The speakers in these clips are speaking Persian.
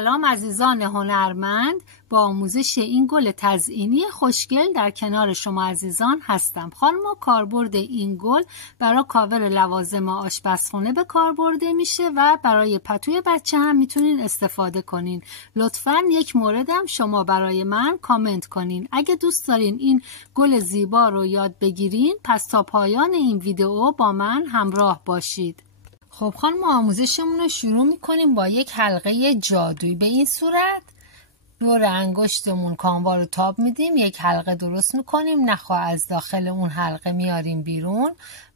سلام عزیزان هنرمند، با آموزش این گل تزئینی خوشگل در کنار شما عزیزان هستم. خانم کاربرد این گل برای کاور لوازم آشپزخونه به کار برده میشه و برای پتوی بچه هم میتونین استفاده کنین. لطفاً یک موردم شما برای من کامنت کنین. اگه دوست دارین این گل زیبا رو یاد بگیرین، پس تا پایان این ویدیو با من همراه باشید. خب خانم، آموزشمون رو شروع میکنیم با یک حلقه جادویی. به این صورت دور انگشتمون کاموا رو تاب میدیم، یک حلقه درست میکنیم، نخوا از داخل اون حلقه میاریم بیرون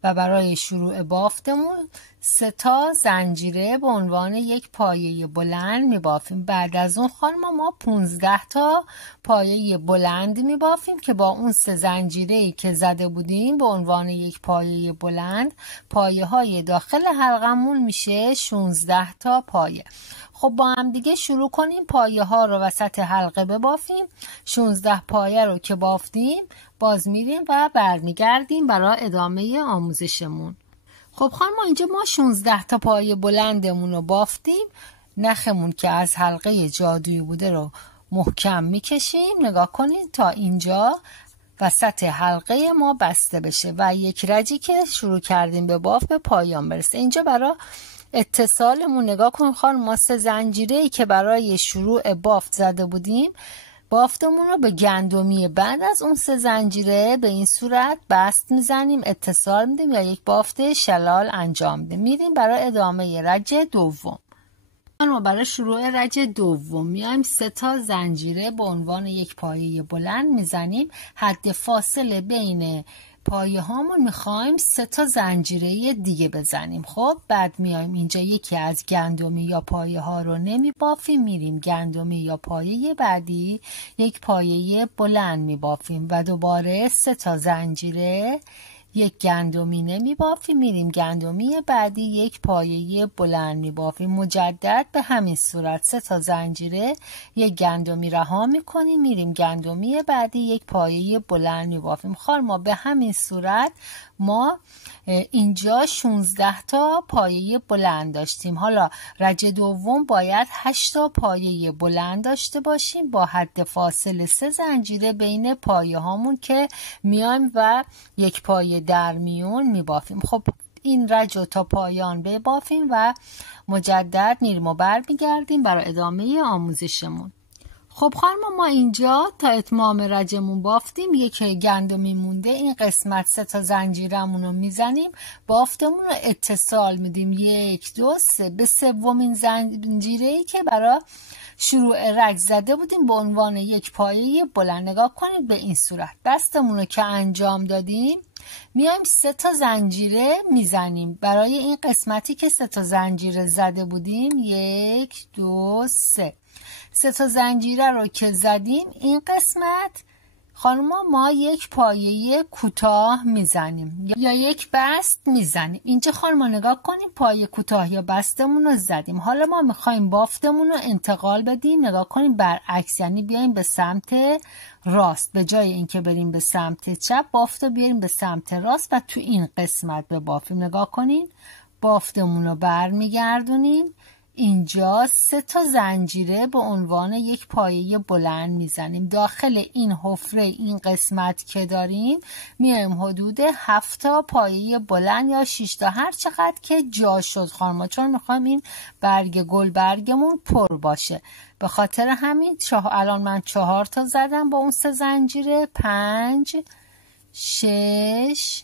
و برای شروع بافتمون 3 تا زنجیره به عنوان یک پایه بلند میبافیم. بعد از اون خانم ما 15 تا پایه بلند میبافیم که با اون 3 زنجیره‌ای که زده بودیم به عنوان یک پایه بلند، پایه های داخل حلقمون میشه 16 تا پایه. خب با هم دیگه شروع کنیم پایه ها رو وسط حلقه ببافیم. 16 پایه رو که بافتیم باز میریم و برمیگردیم برای ادامه آموزشمون. خب خانم، ما اینجا 16 تا پایه بلندمون رو بافتیم. نخمون که از حلقه جادویی بوده رو محکم میکشیم. نگاه کنید تا اینجا وسط حلقه ما بسته بشه و یک رجی که شروع کردیم به بافت به پایان برسه. اینجا برای اتصالمون نگاه کن خانم، ما 3 زنجیره‌ای که برای شروع بافت زده بودیم، بافتمون رو به گندمی بعد از اون 3 زنجیره به این صورت بست میزنیم، اتصال میدیم یا یک بافت شلال انجام میدیم. میریم برای ادامه رج دوم. ما برای شروع رج دوم میایم 3 تا زنجیره به عنوان یک پایه بلند میزنیم. حد فاصله بین پایه هامون میخوایم 3 تا زنجیره دیگه بزنیم. خب بعد میایم اینجا یکی از گندمی یا پایه ها رو نمیبافیم، میریم گندمی یا پایه بعدی یک پایه بلند میبافیم و دوباره 3 تا زنجیره، یک گندمی نمیبافیم، میریم گندمی بعدی یک پایه بلند میبافیم. مجدد به همین صورت 3 تا زنجیره، یک گندمی رها میکنیم، میریم گندمی بعدی یک پایه بلند میبافیم. ما به همین صورت ما اینجا 16 تا پایه بلند داشتیم. حالا رج دوم باید 8 تا پایه بلند داشته باشیم با حد فاصله 3 زنجیره بین پایه هامون که میایم و یک پایه در میون میبافیم. خب این رج رو تا پایان ببافیم و مجدد میریم و برمیگردیم برای ادامه آموزشمون. خب خانم، ما اینجا تا اتمام رجمون بافتیم، یک گندمی مونده. این قسمت 3 تا زنجیرمون رو میزنیم، بافتمون رو اتصال میدیم 1 2 3 به سومین زنجیره‌ای که برای شروع رج زده بودیم به عنوان یک پایه بلند. نگاه کنید به این صورت دستمون رو که انجام دادیم میایم 3 تا زنجیره میزنیم برای این قسمتی که 3 تا زنجیره زده بودیم. 1 2 3 3 تا زنجیره رو که زدیم این قسمت خانم ما یک پایه کوتاه میزنیم یا یک بست میزنیم. اینجا خانم نگاه کنیم پایه کوتاه یا بستمون رو زدیم. حالا ما میخوایم بافتمون رو انتقال بدیم. نگاه کنیم برعکس، یعنی بیایم به سمت راست. به جای اینکه بریم به سمت چپ، بافت رو بیاریم به سمت راست و تو این قسمت به بافیم. نگاه کنین بافتمون رو برمیگردونیم. اینجا 3 تا زنجیره به عنوان یک پایه بلند میزنیم. داخل این حفره این قسمت که داریم میایم حدود 7 تا پایه بلند یا 6 تا، هر چقدر که جا شد خانم، چون میخوایم این برگ گل برگمون پر باشه. به خاطر همین الان من 4 تا زدم با اون 3 زنجیره. 5 6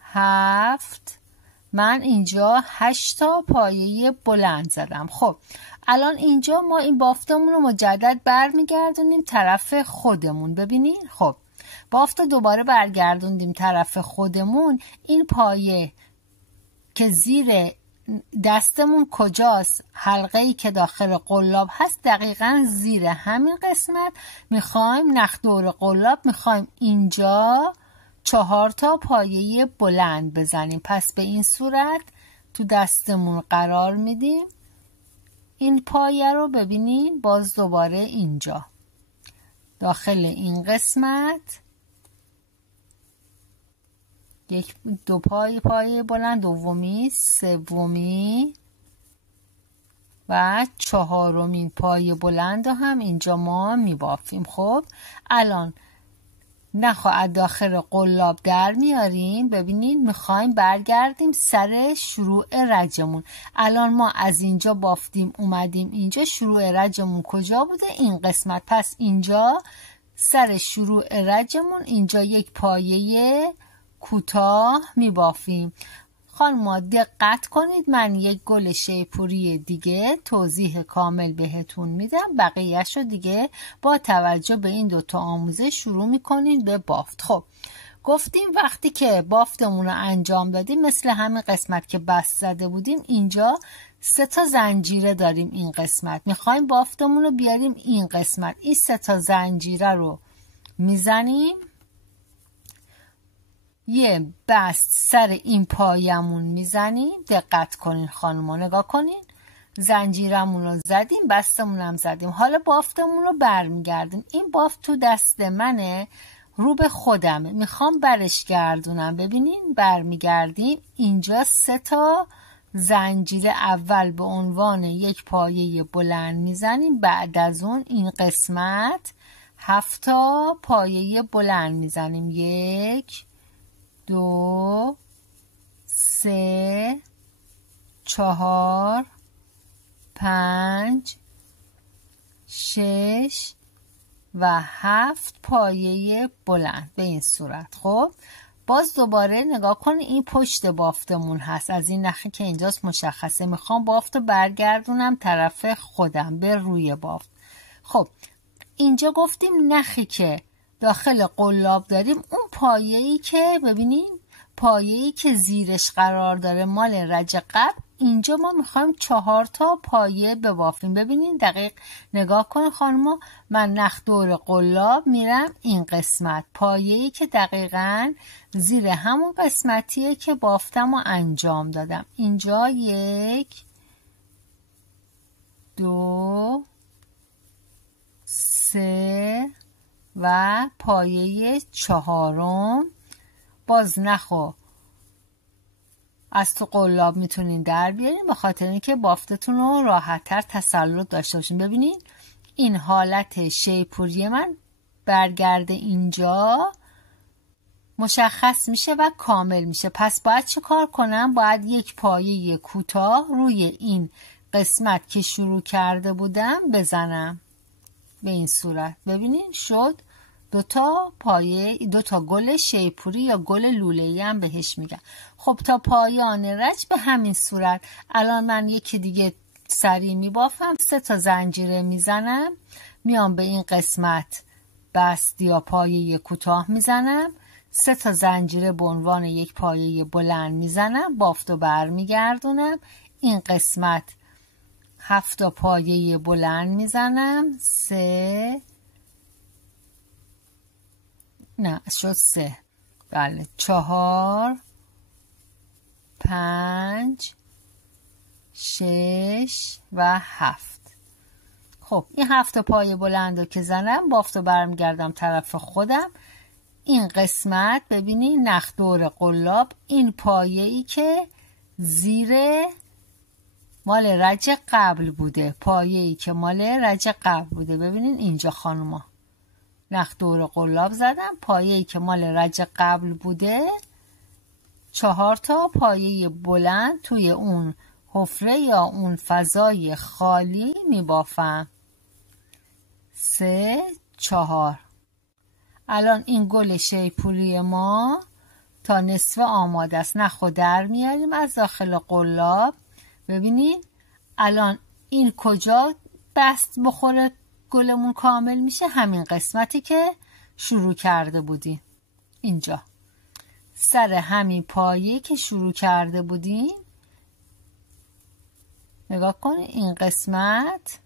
7 من اینجا 8 تا پایه بلند زدم. خب الان اینجا ما این بافتمون رو مجدد برمیگردونیم طرف خودمون. ببینین خب بافت دوباره برگردوندیم طرف خودمون. این پایه که زیر دستمون کجاست؟ حلقه‌ای که داخل قلاب هست دقیقاً زیر همین قسمت میخوایم نخ دور قلاب میخوایم اینجا 4 تا پایه بلند بزنیم. پس به این صورت تو دستمون قرار میدیم. این پایه رو ببینین باز دوباره اینجا داخل این قسمت یک دو پایه بلند، دومی، سومی، و 4مین پایه بلند رو هم اینجا ما میبافیم. خب الان نخو از داخل قلاب در میاریم. ببینید میخوایم برگردیم سر شروع رجمون. الان ما از اینجا بافتیم اومدیم اینجا، شروع رجمون کجا بوده؟ این قسمت. پس اینجا سر شروع رجمون اینجا یک پایه کوتاه میبافیم. خانم‌ها دقت کنید، من یک گل شیپوری دیگه توضیح کامل بهتون میدم، بقیه‌اش رو دیگه با توجه به این دوتا آموزش شروع میکنید به بافت. خب گفتیم وقتی که بافتمون رو انجام دادیم مثل همین قسمت که بست زده بودیم اینجا 3 زنجیره داریم. این قسمت میخوایم بافتمون رو بیاریم این قسمت. این 3 زنجیره رو میزنیم، یه بست سر این پایمون میزنیم. دقت کنین خانوما، نگاه کنین، زنجیرمون رو زدیم، بستمون هم زدیم. حالا بافتمون رو برمیگردیم. این بافت تو دست منه، رو به خودمه، میخوام برش گردونم. ببینین برمیگردیم اینجا 3 زنجیره اول به عنوان یک پایه بلند میزنیم. بعد از اون این قسمت 7 پایه بلند میزنیم. 1 2 3 4 5 6 و 7 پایه بلند به این صورت. خب باز دوباره نگاه کن، این پشت بافتمون هست، از این نخی که اینجاست مشخصه. میخوام بافت رو برگردونم طرف خودم به روی بافت. خب اینجا گفتیم نخی که داخل قلاب داریم اون پایه‌ای که ببینین پایه‌ای که زیرش قرار داره مال رج قبل، اینجا ما میخوایم 4 پایه ببافیم. ببینین دقیق نگاه کن خانوما، من نخ دور قلاب میرم این قسمت، پایه‌ای که دقیقاً زیر همون قسمتیه که بافتم و انجام دادم. اینجا 1 2 3 و پایه 4. باز نخو از تو قلاب میتونین در بیارین به خاطر اینکه بافتتون رو راحت‌تر تسلط داشته باشین. ببینین این حالت شیپوری من برگرده اینجا مشخص میشه و کامل میشه. پس باید چه کار کنم؟ باید یک پایه کوتاه روی این قسمت که شروع کرده بودم بزنم به این صورت. ببینین شد 2 پایه، 2 گل شیپوری یا گل لوله‌ای هم بهش میگن. خب تا پایان رج به همین صورت. الان من یکی دیگه سری میبافم، 3 زنجیره میزنم، میام به این قسمت بست یا پایه کوتاه میزنم، 3 زنجیره به عنوان یک پایه بلند میزنم، بافت رو برمیگردونم، این قسمت 7 پایه بلند میزنم، 3 نه شد 3 بله 4 5 6 و 7. خب این 7 پایه بلند رو که زنم بافت رو برمیگردم طرف خودم. این قسمت ببینید نخ دور قلاب، این پایه‌ای که زیر مال رج قبل بوده، پایه‌ای که مال رج قبل بوده. ببینین اینجا خانوما نخ دور قلاب زدم، پایه‌ای که مال رج قبل بوده 4 پایه بلند توی اون حفره یا اون فضای خالی میبافم. 3 4. الان این گل شیپوری ما تا نصف آماده است. نخو در میاریم از داخل قلاب. ببینید الان این کجا بست بخوره گلمون کامل میشه؟ همین قسمتی که شروع کرده بودیم، اینجا سر همین پایه که شروع کرده بودیم. نگاه کنید این قسمت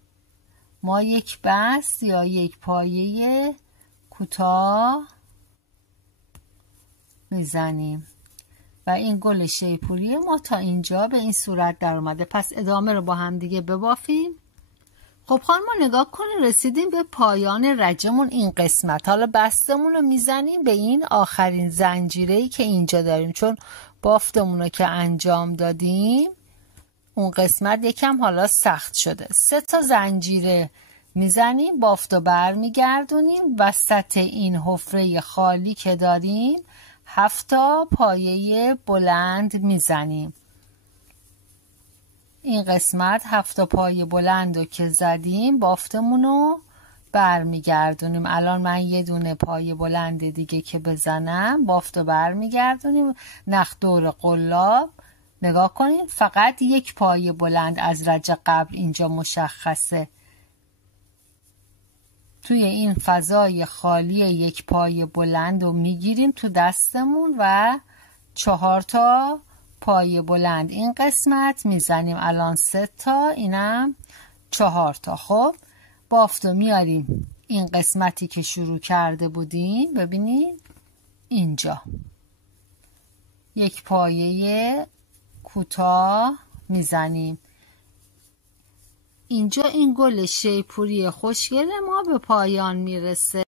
ما یک بست یا یک پایه کوتاه میزنیم و این گل شیپوری ما تا اینجا به این صورت در اومده. پس ادامه رو با هم دیگه ببافیم. خب خانم نگاه کنید رسیدیم به پایان رجمون این قسمت. حالا بستمون رو میزنیم به این آخرین زنجیره‌ای که اینجا داریم، چون بافتمون رو که انجام دادیم اون قسمت یکم حالا سخت شده. 3 تا زنجیره میزنیم، بافت و بر میگردونیم. وسط این حفره خالی که داریم 7 تا پایه بلند میزنیم. این قسمت 7 تا پایه بلند رو که زدیم بافتمونو بر میگردونیم. الان من یه دونه پایه بلند دیگه که بزنم بافت و بر میگردونیم. نخ دور قلاب نگاه کنین، فقط یک پایه بلند از رج قبل اینجا مشخصه. توی این فضای خالی یک پایه بلند رو میگیریم تو دستمون و 4 تا پایه بلند این قسمت میزنیم. الان 3 تا، اینم 4 تا. خب بافت رو میاریم این قسمتی که شروع کرده بودیم، ببینید اینجا یک پایه کوتاه میزنیم. اینجا این گل شیپوری خوشگل ما به پایان میرسه.